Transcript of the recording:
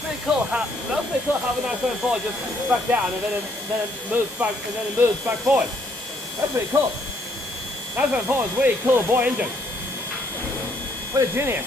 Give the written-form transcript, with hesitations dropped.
That's pretty cool. That's pretty cool how the 974 just back down and then it moves back and then it moves back forward. That's pretty cool. 974 is really cool boy engine. What a genius.